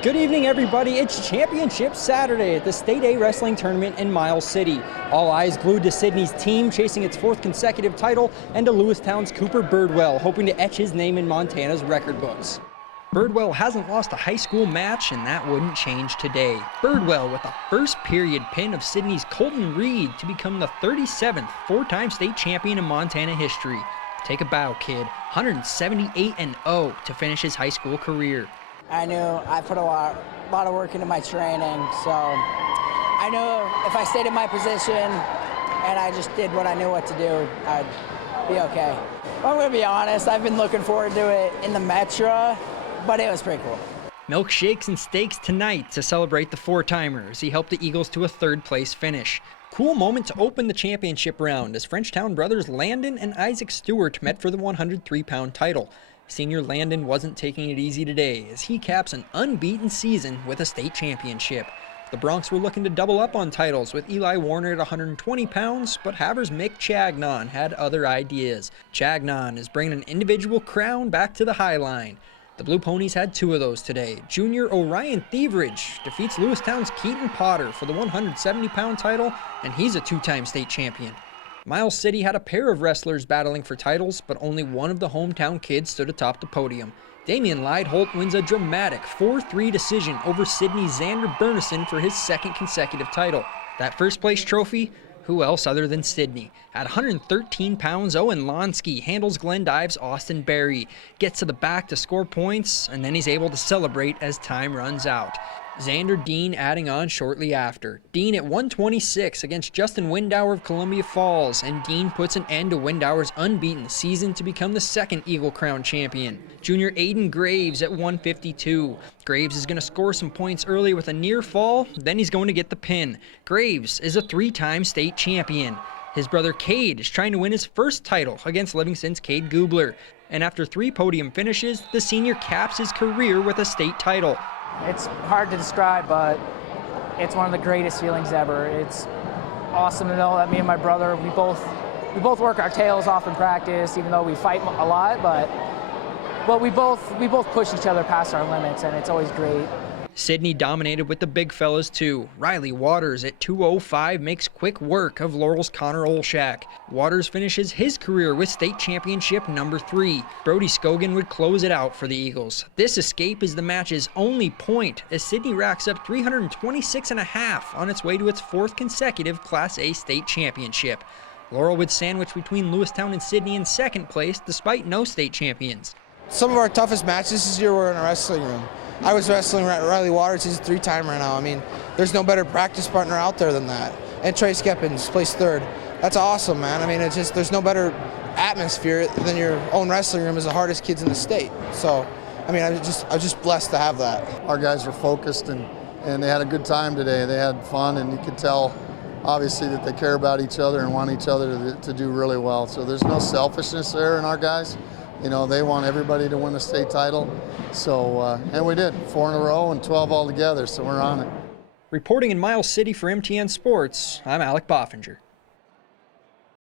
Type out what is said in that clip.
Good evening, everybody. It's Championship Saturday at the State A Wrestling Tournament in Miles City. All eyes glued to Sidney's team chasing its fourth consecutive title and to Lewistown's Cooper Birdwell hoping to etch his name in Montana's record books. Birdwell hasn't lost a high school match, and that wouldn't change today. Birdwell with the first period pin of Sidney's Colton Reed to become the 37th four-time state champion in Montana history. Take a bow, kid. 178-0 to finish his high school career. I knew I put a lot of work into my training, so I knew if I stayed in my position and I just did what I knew what to do, I'd be okay. I'm going to be honest, I've been looking forward to it in the Metro, but it was pretty cool. Milkshakes and steaks tonight to celebrate the four-timers. He helped the Eagles to a third-place finish. Cool moment to open the championship round as Frenchtown brothers Landon and Isaac Stewart met for the 103-pound title. Senior Landon wasn't taking it easy today as he caps an unbeaten season with a state championship. The Broncs were looking to double up on titles with Eli Warner at 120 pounds, but Havre's Mick Chagnon had other ideas. Chagnon is bringing an individual crown back to the High Line. The Blue Ponies had two of those today. Junior Orion Thieveridge defeats Lewistown's Keaton Potter for the 170-pound title, and he's a two-time state champion. Miles City had a pair of wrestlers battling for titles, but only one of the hometown kids stood atop the podium. Damian Leidholt wins a dramatic 4-3 decision over Sidney's Xander Bernison for his second consecutive title. That first-place trophy? Who else other than Sidney? At 113 pounds, Owen Lonsky handles Glendive's Austin Berry, gets to the back to score points, and then he's able to celebrate as time runs out. Xander Dean adding on shortly after. Dean at 126 against Justin Windauer of Columbia Falls, and Dean puts an end to Windauer's unbeaten season to become the second Eagle Crown champion. Junior Aiden Graves at 152. Graves is going to score some points early with a near fall, then he's going to get the pin. Graves is a three-time state champion. His brother Cade is trying to win his first title against Livingston's Cade Gubler. And after 3 podium finishes, the senior caps his career with a state title. It's hard to describe, but it's one of the greatest feelings ever. It's awesome to know that me and my brother, we both work our tails off in practice, even though we fight a lot, but we both push each other past our limits, and it's always great. Sidney dominated with the big fellas too. Riley Waters at 205 makes quick work of Laurel's Connor Olshak. Waters finishes his career with state championship number 3. Brody Scogan would close it out for the Eagles. This escape is the match's only point as Sidney racks up 326.5 on its way to its 4th consecutive Class A state championship. Laurel would sandwich between Lewistown and Sidney in second place despite no state champions. Some of our toughest matches this year were in a wrestling room. I was wrestling Riley Waters, he's a 3-timer now. I mean, there's no better practice partner out there than that. And Trey Skeppins placed 3rd. That's awesome, man. I mean, it's just, there's no better atmosphere than your own wrestling room as the hardest kids in the state. So, I mean, I was just blessed to have that. Our guys were focused and they had a good time today. They had fun, and you could tell, obviously, that they care about each other and want each other to do really well. So there's no selfishness there in our guys. You know, they want everybody to win the state title. So, and we did, 4 in a row and 12 altogether, so we're on it. Reporting in Miles City for MTN Sports, I'm Alec Boffinger.